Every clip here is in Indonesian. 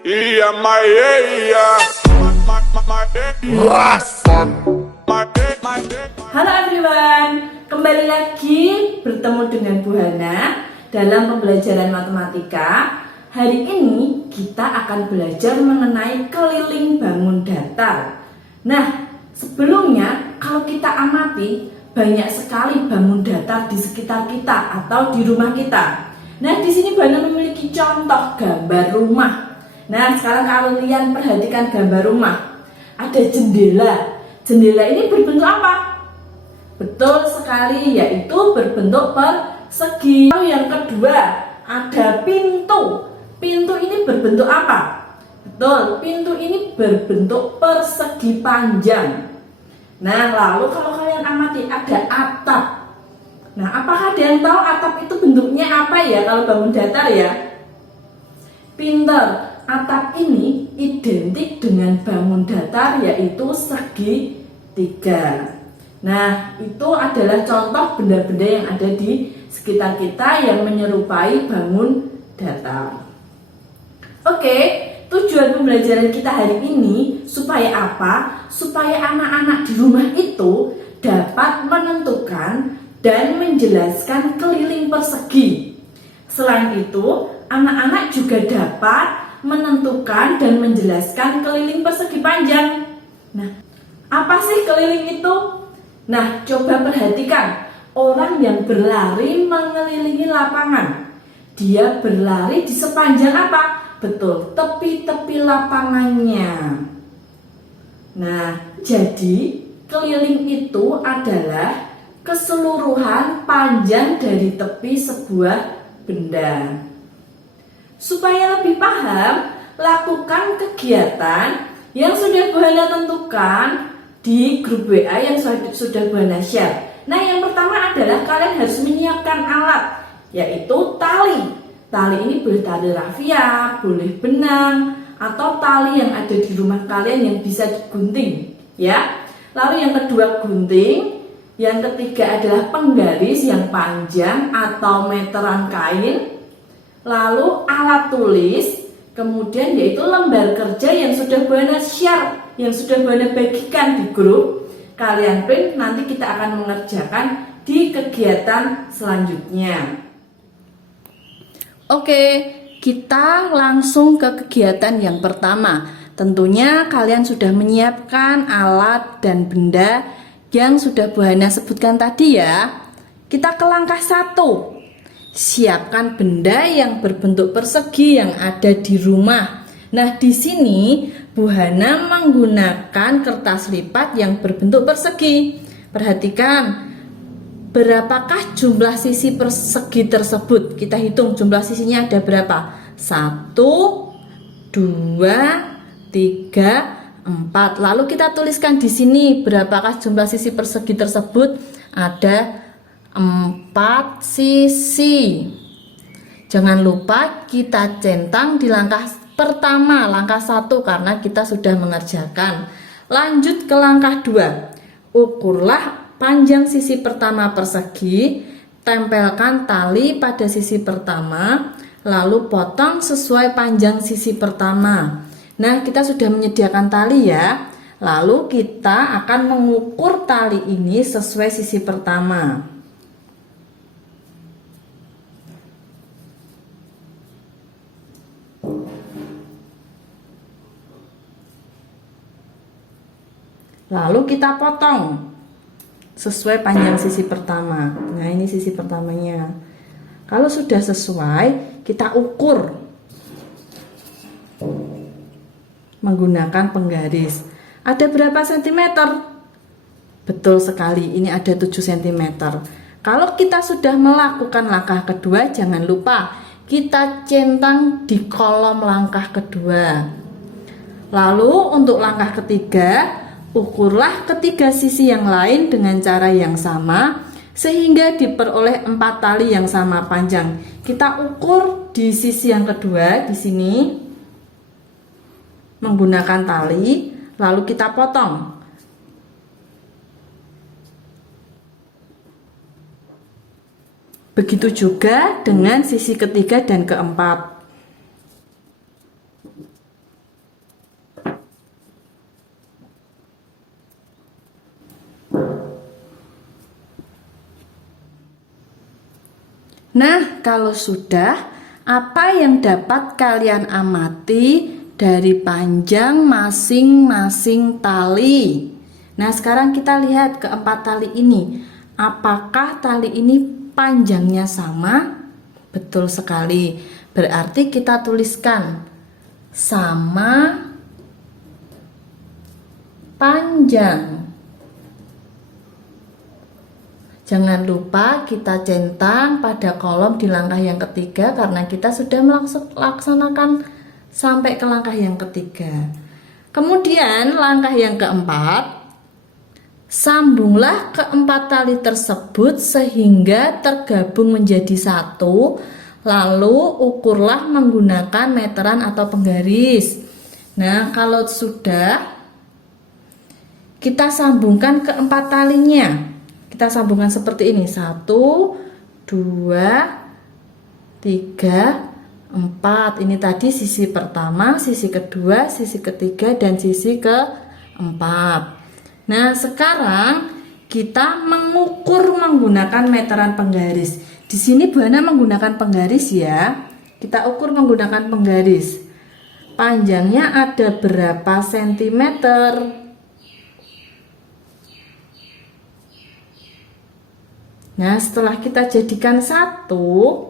Iya, iya. Halo everyone, kembali lagi bertemu dengan Bu Hana dalam pembelajaran matematika. Hari ini kita akan belajar mengenai keliling bangun datar. Nah, sebelumnya kalau kita amati banyak sekali bangun datar di sekitar kita atau di rumah kita. Nah, di sini Bu Hana memiliki contoh gambar rumah. Nah, sekarang kalian perhatikan gambar rumah. Ada jendela. Jendela ini berbentuk apa? Betul sekali, yaitu berbentuk persegi. Yang kedua, ada pintu. Pintu ini berbentuk apa? Betul, pintu ini berbentuk persegi panjang. Nah, lalu kalau kalian amati ada atap. Nah, apakah ada yang tahu atap itu bentuknya apa ya kalau bangun datar ya? Pinter. Atap ini identik dengan bangun datar, yaitu segitiga. Nah, itu adalah contoh benda-benda yang ada di sekitar kita yang menyerupai bangun datar. Oke, tujuan pembelajaran kita hari ini supaya apa? Supaya anak-anak di rumah itu dapat menentukan dan menjelaskan keliling persegi. Selain itu, anak-anak juga dapat menentukan dan menjelaskan keliling persegi panjang. Nah, apa sih keliling itu? Nah, coba perhatikan orang yang berlari mengelilingi lapangan. Dia berlari di sepanjang apa? Betul, tepi-tepi lapangannya. Nah, jadi keliling itu adalah keseluruhan panjang dari tepi sebuah benda. Supaya lebih paham, lakukan kegiatan yang sudah Bu Hana tentukan di grup WA yang sudah Bu Hana share. Nah, yang pertama adalah kalian harus menyiapkan alat, yaitu tali. Tali ini boleh tali rafia, boleh benang, atau tali yang ada di rumah kalian yang bisa digunting, ya. Lalu yang kedua gunting, yang ketiga adalah penggaris yang panjang atau meteran kain. Lalu alat tulis, kemudian yaitu lembar kerja yang sudah Bu Hana share, yang sudah Bu Hana bagikan di grup. Kalian print, nanti kita akan mengerjakan di kegiatan selanjutnya. Oke, kita langsung ke kegiatan yang pertama. Tentunya kalian sudah menyiapkan alat dan benda yang sudah Bu Hana sebutkan tadi ya. Kita ke langkah 1. Siapkan benda yang berbentuk persegi yang ada di rumah. Nah, di sini Bu Hana menggunakan kertas lipat yang berbentuk persegi. Perhatikan, berapakah jumlah sisi persegi tersebut? Kita hitung jumlah sisinya ada berapa? 1, 2, 3, 4. Lalu kita tuliskan di sini berapakah jumlah sisi persegi tersebut? Ada 4 sisi. Jangan lupa kita centang di langkah pertama, langkah 1, karena kita sudah mengerjakan. Lanjut ke langkah 2. Ukurlah panjang sisi pertama persegi, tempelkan tali pada sisi pertama, lalu potong sesuai panjang sisi pertama. Nah, kita sudah menyediakan tali ya. Lalu kita akan mengukur tali ini sesuai sisi pertama. Lalu kita potong sesuai panjang sisi pertama. Nah, ini sisi pertamanya. Kalau sudah sesuai, kita ukur menggunakan penggaris. Ada berapa sentimeter? Betul sekali, ini ada 7 cm. Kalau kita sudah melakukan langkah kedua, jangan lupa kita centang di kolom langkah kedua. Lalu untuk langkah ketiga, ukurlah ketiga sisi yang lain dengan cara yang sama sehingga diperoleh 4 tali yang sama panjang. Kita ukur di sisi yang kedua di sini menggunakan tali, lalu kita potong. Begitu juga dengan sisi ketiga dan keempat. Nah, kalau sudah, apa yang dapat kalian amati dari panjang masing-masing tali? Nah, sekarang kita lihat keempat tali ini. Apakah tali ini panjangnya sama? Betul sekali. Berarti kita tuliskan sama panjang. Jangan lupa kita centang pada kolom di langkah yang ketiga karena kita sudah melaksanakan sampai ke langkah yang ketiga. Kemudian langkah yang keempat, sambunglah keempat tali tersebut sehingga tergabung menjadi satu, lalu ukurlah menggunakan meteran atau penggaris. Nah, kalau sudah, kita sambungkan keempat talinya. Kita sambungkan seperti ini, 1, 2, 3, 4. Ini tadi sisi pertama, sisi kedua, sisi ketiga, dan sisi keempat. Nah, sekarang kita mengukur menggunakan meteran penggaris. Di sini Bu Hana menggunakan penggaris ya. Kita ukur menggunakan penggaris. Panjangnya ada berapa sentimeter? Nah, setelah kita jadikan satu,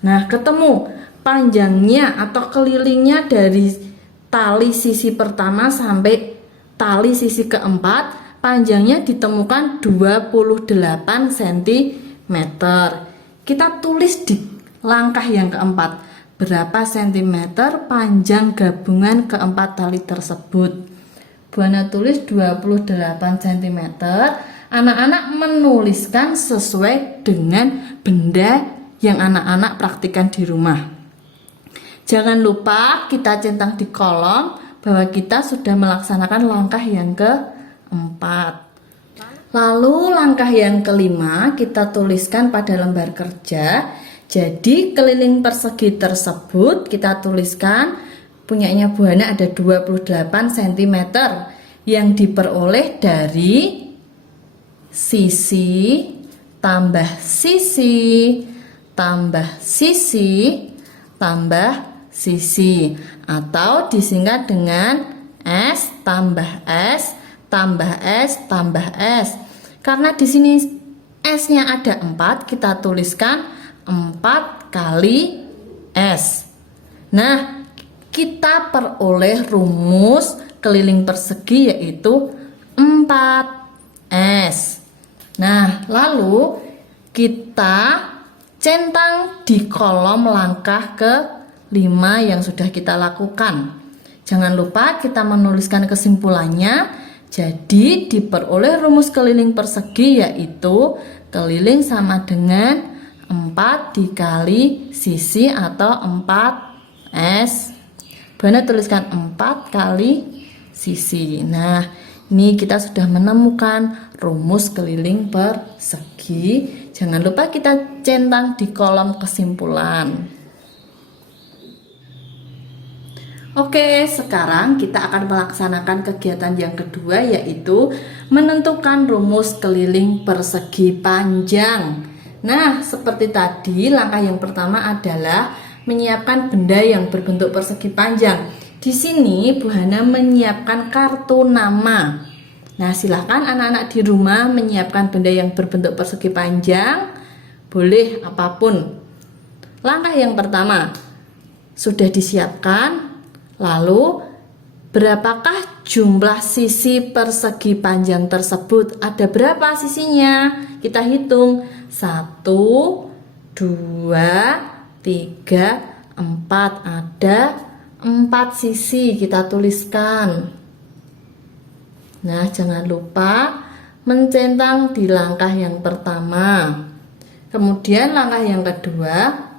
nah ketemu panjangnya atau kelilingnya dari tali sisi pertama sampai tali sisi keempat, panjangnya ditemukan 28 cm. Kita tulis di langkah yang keempat, berapa sentimeter panjang gabungan keempat tali tersebut. Bu Hana tulis 28 cm. Anak-anak menuliskan sesuai dengan benda yang anak-anak praktikkan di rumah. Jangan lupa kita centang di kolom bahwa kita sudah melaksanakan langkah yang keempat. Lalu langkah yang kelima kita tuliskan pada lembar kerja. Jadi keliling persegi tersebut kita tuliskan punyanya Bu Hana ada 28 cm yang diperoleh dari sisi tambah sisi tambah sisi tambah sisi, atau disingkat dengan S tambah S tambah S tambah S. Karena di sini S-nya ada 4, kita tuliskan 4 kali S. Nah, kita peroleh rumus keliling persegi yaitu 4S. Nah, lalu kita centang di kolom langkah ke-5 yang sudah kita lakukan. Jangan lupa kita menuliskan kesimpulannya. Jadi diperoleh rumus keliling persegi yaitu keliling sama dengan 4 dikali sisi atau 4S. Bu Hana tuliskan 4 kali sisi. Nah, ini kita sudah menemukan rumus keliling persegi. Jangan lupa kita centang di kolom kesimpulan. Oke, sekarang kita akan melaksanakan kegiatan yang kedua yaitu menentukan rumus keliling persegi panjang. Nah, seperti tadi langkah yang pertama adalah menyiapkan benda yang berbentuk persegi panjang. Di sini Bu Hana menyiapkan kartu nama. Nah, silahkan anak-anak di rumah menyiapkan benda yang berbentuk persegi panjang, boleh apapun. Langkah yang pertama sudah disiapkan. Lalu, berapakah jumlah sisi persegi panjang tersebut? Ada berapa sisinya? Kita hitung. 1, 2, 3, 4. Ada 4 sisi, kita tuliskan. Nah, jangan lupa mencentang di langkah yang pertama. Kemudian langkah yang kedua,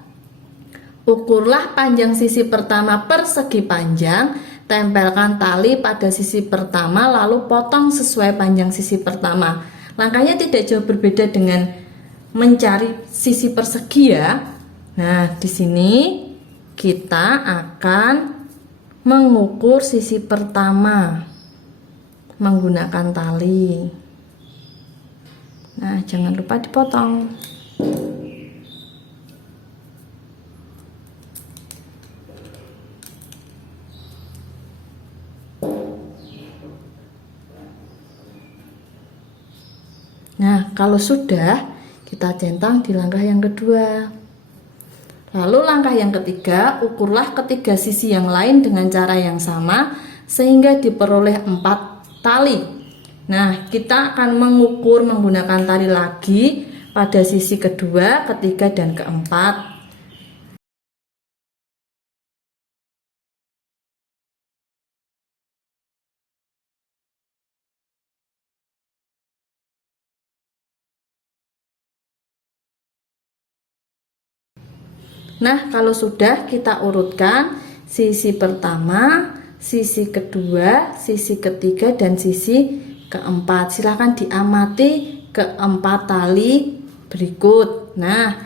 ukurlah panjang sisi pertama persegi panjang, tempelkan tali pada sisi pertama lalu potong sesuai panjang sisi pertama. Langkahnya tidak jauh berbeda dengan mencari sisi persegi ya. Nah, di sini kita akan mengukur sisi pertama menggunakan tali. Nah, jangan lupa dipotong. Nah, kalau sudah, kita centang di langkah yang kedua. Lalu langkah yang ketiga, ukurlah ketiga sisi yang lain dengan cara yang sama sehingga diperoleh 4 tali. Nah, kita akan mengukur menggunakan tali lagi pada sisi kedua, ketiga, dan keempat. Nah, kalau sudah, kita urutkan sisi pertama, sisi kedua, sisi ketiga, dan sisi keempat. Silahkan diamati keempat tali berikut. Nah,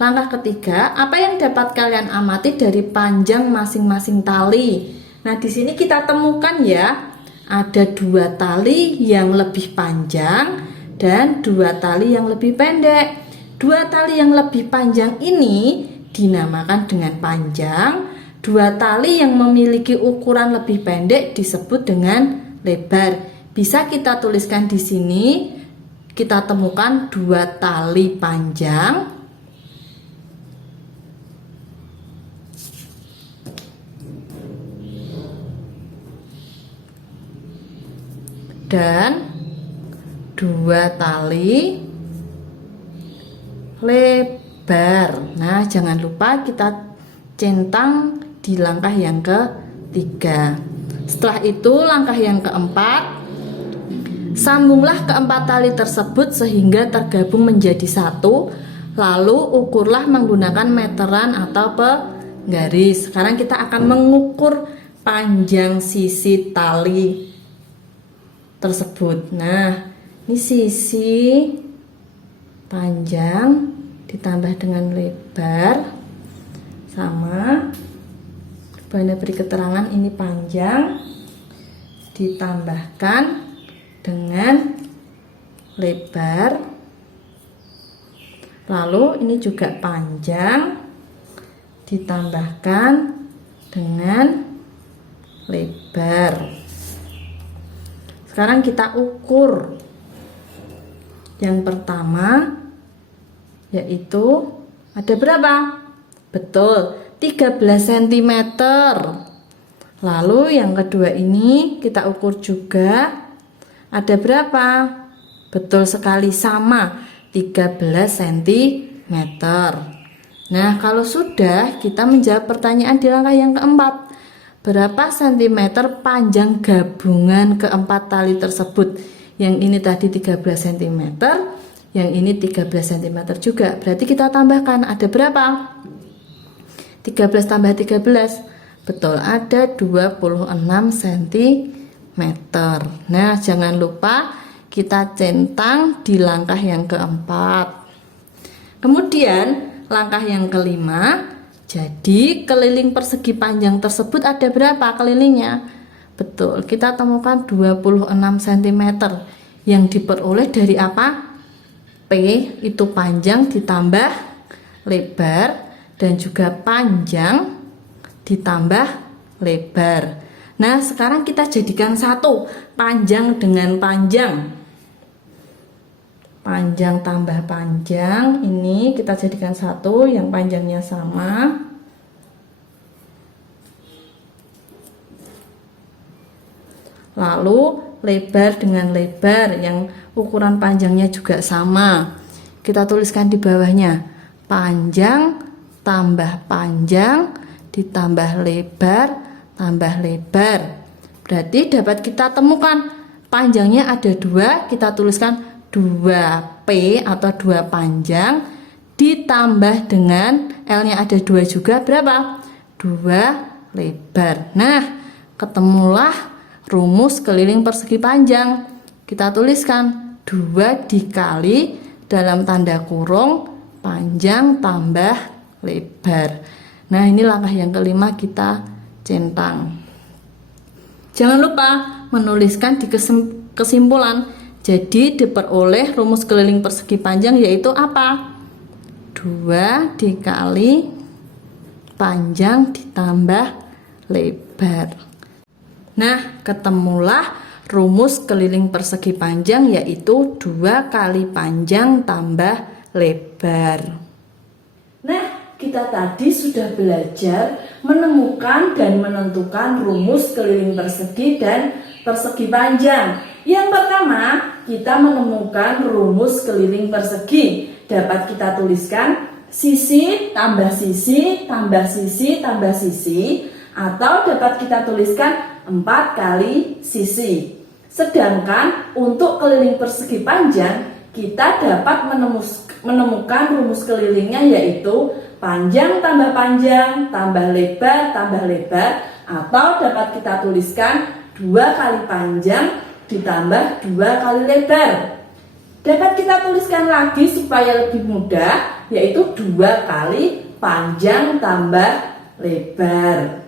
langkah ketiga, apa yang dapat kalian amati dari panjang masing-masing tali? Nah, di sini kita temukan ya, ada 2 tali yang lebih panjang dan 2 tali yang lebih pendek. 2 tali yang lebih panjang ini dinamakan dengan panjang, 2 tali yang memiliki ukuran lebih pendek disebut dengan lebar. Bisa kita tuliskan di sini, kita temukan 2 tali panjang dan 2 tali lebar. Nah, jangan lupa kita centang di langkah yang ketiga. Setelah itu, langkah yang keempat, sambunglah keempat tali tersebut sehingga tergabung menjadi satu. Lalu ukurlah menggunakan meteran atau penggaris. Sekarang kita akan mengukur panjang sisi tali tersebut. Nah, ini sisi panjang ditambah dengan lebar sama, Bunda beri keterangan ini panjang ditambahkan dengan lebar, lalu ini juga panjang ditambahkan dengan lebar. Sekarang kita ukur yang pertama, yaitu ada berapa? Betul, 13 cm. Lalu yang kedua ini kita ukur juga, ada berapa? Betul sekali, sama, 13 cm. Nah, kalau sudah, kita menjawab pertanyaan di langkah yang keempat. Berapa sentimeter panjang gabungan keempat tali tersebut? Yang ini tadi 13 cm, yang ini 13 cm juga. Berarti kita tambahkan, ada berapa? 13 tambah 13. Betul, ada 26 cm. Nah, jangan lupa kita centang di langkah yang keempat. Kemudian langkah yang kelima, jadi keliling persegi panjang tersebut ada berapa kelilingnya? Betul, kita temukan 26 cm yang diperoleh dari apa? P itu panjang ditambah lebar dan juga panjang ditambah lebar. Nah, sekarang kita jadikan satu, panjang dengan panjang. Panjang tambah panjang, ini kita jadikan satu, yang panjangnya sama. Lalu lebar dengan lebar yang ukuran panjangnya juga sama. Kita tuliskan di bawahnya, panjang tambah panjang ditambah lebar tambah lebar. Berarti dapat kita temukan panjangnya ada 2, kita tuliskan 2P atau 2 panjang ditambah dengan L-nya ada 2 juga, berapa? 2 lebar. Nah, ketemulah rumus keliling persegi panjang. Kita tuliskan 2 dikali dalam tanda kurung panjang tambah lebar. Nah, ini langkah yang kelima kita centang. Jangan lupa menuliskan di kesimpulan. Jadi diperoleh rumus keliling persegi panjang yaitu apa? 2 dikali panjang ditambah lebar. Nah, ketemulah rumus keliling persegi panjang yaitu 2 kali panjang tambah lebar. Nah, kita tadi sudah belajar menemukan dan menentukan rumus keliling persegi dan persegi panjang. Yang pertama, kita menemukan rumus keliling persegi. Dapat kita tuliskan sisi tambah sisi tambah sisi tambah sisi, atau dapat kita tuliskan 4 kali sisi. Sedangkan untuk keliling persegi panjang, kita dapat menemukan rumus kelilingnya yaitu panjang tambah panjang tambah lebar, atau dapat kita tuliskan 2 kali panjang ditambah 2 kali lebar. Dapat kita tuliskan lagi supaya lebih mudah, yaitu 2 kali panjang tambah lebar.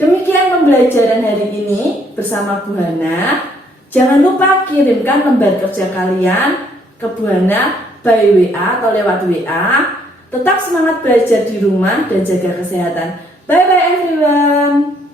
Demikian pembelajaran hari ini bersama Bu Hana. Jangan lupa kirimkan lembar kerja kalian ke Bu Hana by WA atau lewat WA. Tetap semangat belajar di rumah dan jaga kesehatan. Bye bye everyone.